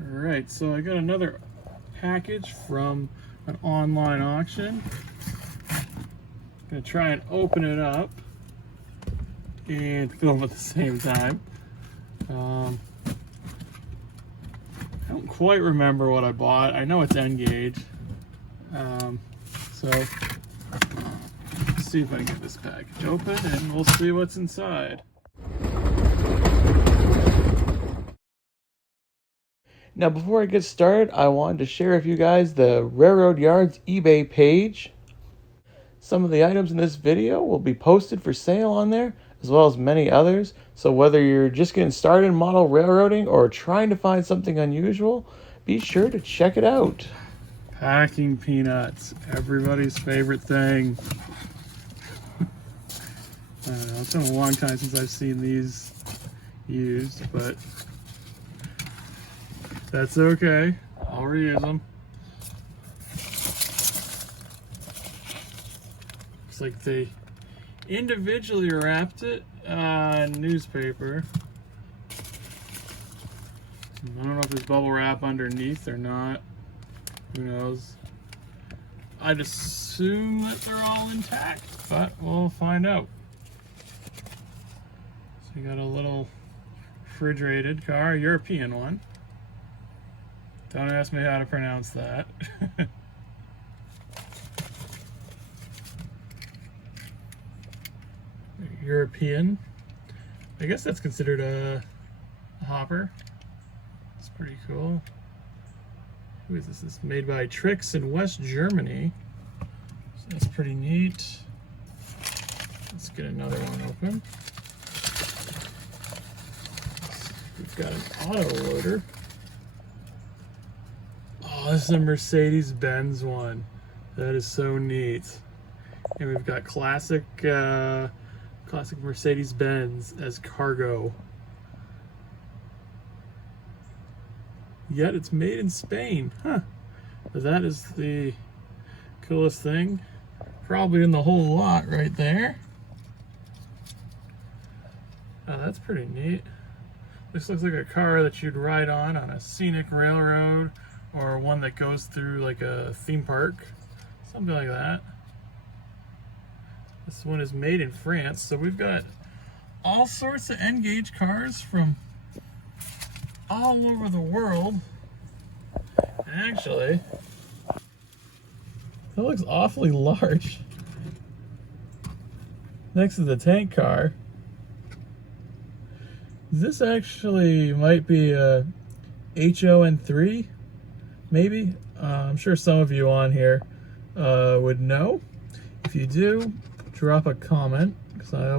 Alright, so I got another package from an online auction. Gonna try and open it up and film at the same time. I don't quite remember what I bought. I know it's N-Gage. So let's see if I can get this package open and we'll see what's inside. Now, before I get started, I wanted to share with you guys the Railroad Yards eBay page. Some of the items in this video will be posted for sale on there, as well as many others. So whether you're just getting started in model railroading or trying to find something unusual, be sure to check it out. Packing peanuts, everybody's favorite thing. I don't know, it's been a long time since I've seen these used, but that's okay. I'll reuse them. Looks like they individually wrapped it in newspaper. I don't know if there's bubble wrap underneath or not. Who knows? I'd assume that they're all intact, but we'll find out. So you got a little refrigerated car, European one. Don't ask me how to pronounce that. European. I guess that's considered a hopper. It's pretty cool. Who is this? This is made by Trix in West Germany. So that's pretty neat. Let's get another one open. We've got an auto loader. Oh, this is a Mercedes-Benz one. That is so neat. And we've got classic Mercedes-Benz as cargo. Yet it's made in Spain. Huh. That is the coolest thing. Probably in the whole lot right there. Oh, that's pretty neat. This looks like a car that you'd ride on a scenic railroad, or one that goes through like a theme park, something like that. This one is made in France, so we've got all sorts of N-Gage cars from all over the world. Actually, that looks awfully large next to the tank car. This actually might be a HON3. Maybe. I'm sure some of you on here would know. If you do, drop a comment, because I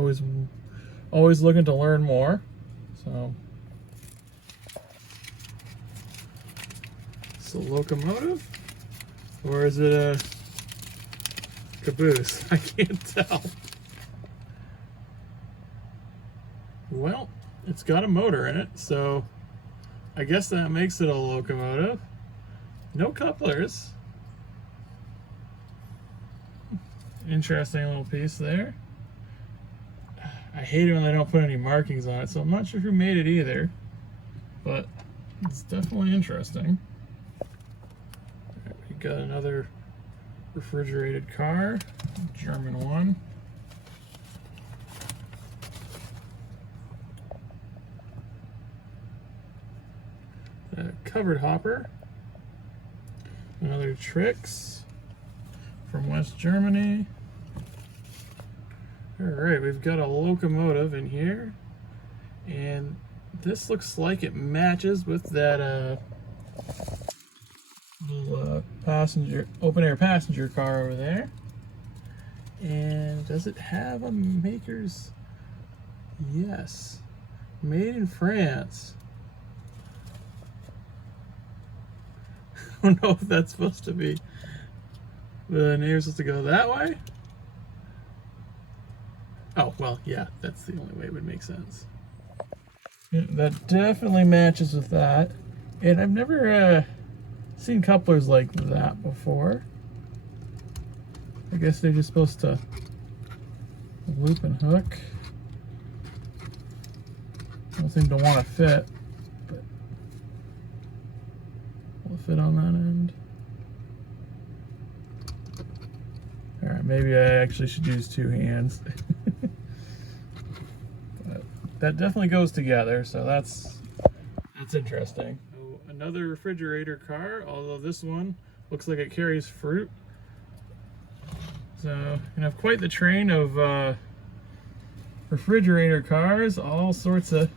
always looking to learn more. So it's a locomotive, or is it a caboose? I can't tell. Well, it's got a motor in it, so I guess that makes it a locomotive. No couplers. Interesting little piece there. I hate it when they don't put any markings on it, so I'm not sure who made it either, but it's definitely interesting. Right, we got another refrigerated car, German one. A covered hopper. Another Trix from West Germany. Alright, we've got a locomotive in here, and this looks like it matches with that little open air passenger car over there. And does it have a maker's? Yes, made in France. I don't know if that's supposed to be, the name's supposed to go that way. Oh, well, yeah, that's the only way it would make sense. Yeah, that definitely matches with that. And I've never seen couplers like that before. I guess they're just supposed to loop and hook. Don't seem to want to fit. But fit on that end. All right, maybe I actually should use two hands. But that definitely goes together, so that's interesting. So another refrigerator car, although this one looks like it carries fruit. So you have quite the train of refrigerator cars, all sorts of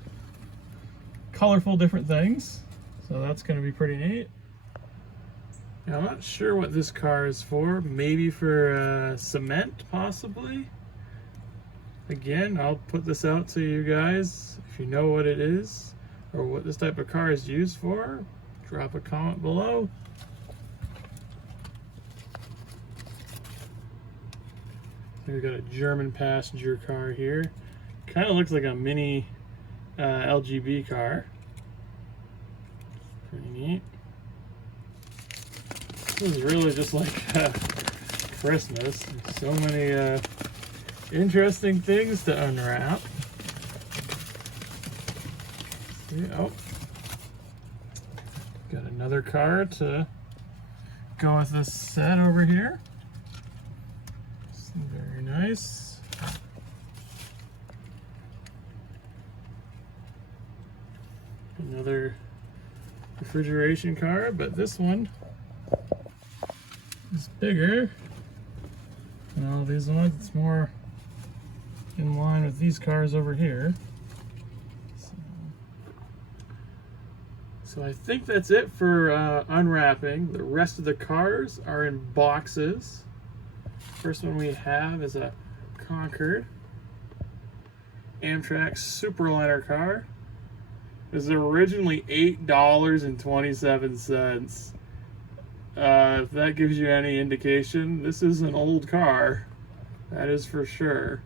colorful different things. So that's going to be pretty neat. Now, I'm not sure what this car is for. Maybe for cement, possibly. Again, I'll put this out to you guys. If you know what it is or what this type of car is used for, drop a comment below. We've got a German passenger car here. Kind of looks like a mini LGB car. Pretty neat. This is really just like Christmas. So many interesting things to unwrap. Oh, got another car to go with this set over here. Very nice. Another refrigeration car, but this one is bigger than all these ones. It's more in line with these cars over here. So I think that's it for unwrapping. The rest of the cars are in boxes. First one we have is a Concord Amtrak Superliner car. It was originally $8.27. If that gives you any indication, this is an old car. That is for sure.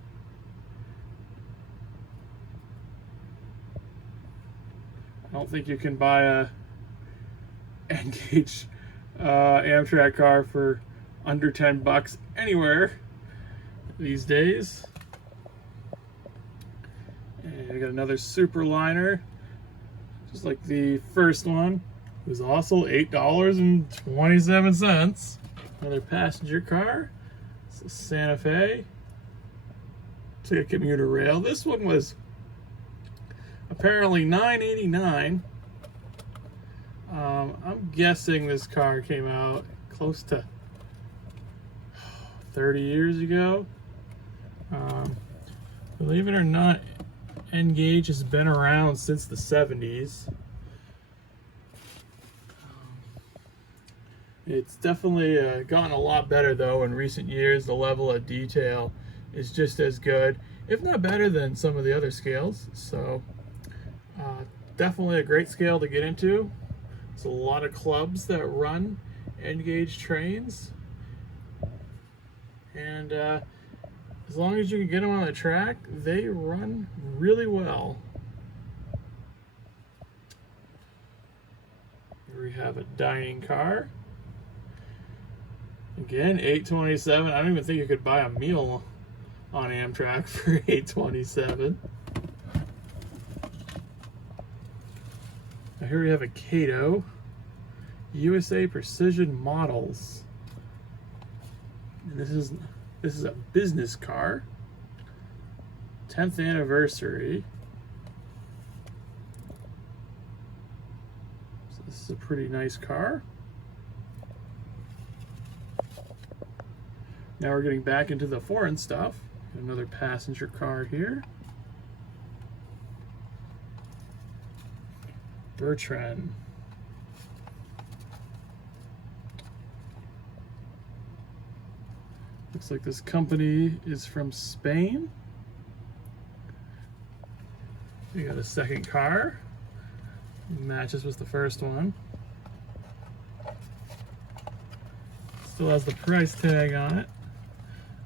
I don't think you can buy a N-Gage Amtrak car for under 10 bucks anywhere these days. And we got another Superliner, just like the first one. It was also $8.27. Another passenger car. It's a Santa Fe. It's like a commuter rail. This one was apparently $9.89. I'm guessing this car came out close to 30 years ago. Believe it or not, N-Gage has been around since the 70s. It's definitely gotten a lot better though in recent years. The level of detail is just as good, if not better, than some of the other scales. So definitely a great scale to get into. There's a lot of clubs that run N-Gage trains, and as long as you can get them on the track, they run really well. Here we have a dining car. Again, $8.27. I don't even think you could buy a meal on Amtrak for $8.27. Now here we have a Kato USA Precision Models. And this is a business car. 10th anniversary. So this is a pretty nice car. Now we're getting back into the foreign stuff. Another passenger car here. Bertrand. Looks like this company is from Spain. We got a second car. Matches with the first one. Still has the price tag on it.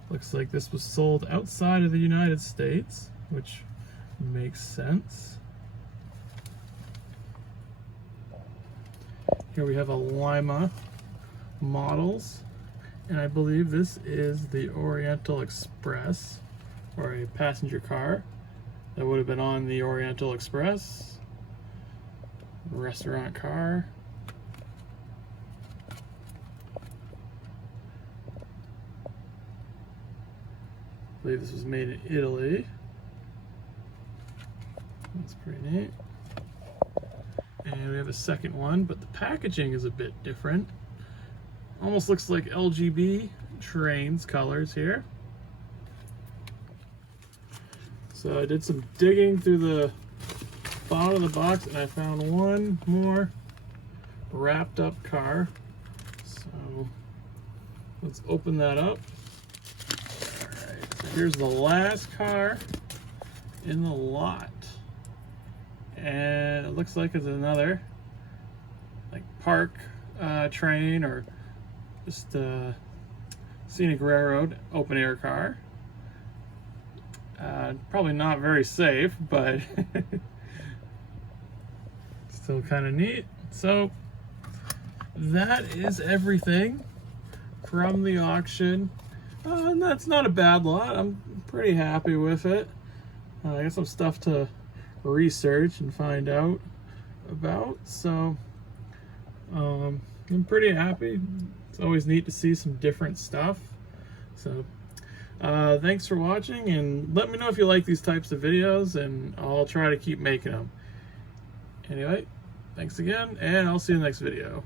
Looks like this was sold outside of the United States, which makes sense. Here we have a Lima Models, and I believe this is the Oriental Express, or a passenger car that would have been on the Oriental Express. Restaurant car. believe this was made in Italy. That's pretty neat. And we have a second one, but the packaging is a bit different. Almost looks like LGB Trains colors here. So I did some digging through the bottom of the box and I found one more wrapped up car. So let's open that up. Alright, so here's the last car in the lot. And it looks like it's another like park train or just scenic railroad open air car. Probably not very safe, but still kind of neat. So that is everything from the auction. And that's not a bad lot. I'm pretty happy with it. I got some stuff to research and find out about, so I'm pretty happy. It's always neat to see some different stuff. So thanks for watching, and let me know if you like these types of videos, and I'll try to keep making them. Anyway, thanks again, and I'll see you in the next video.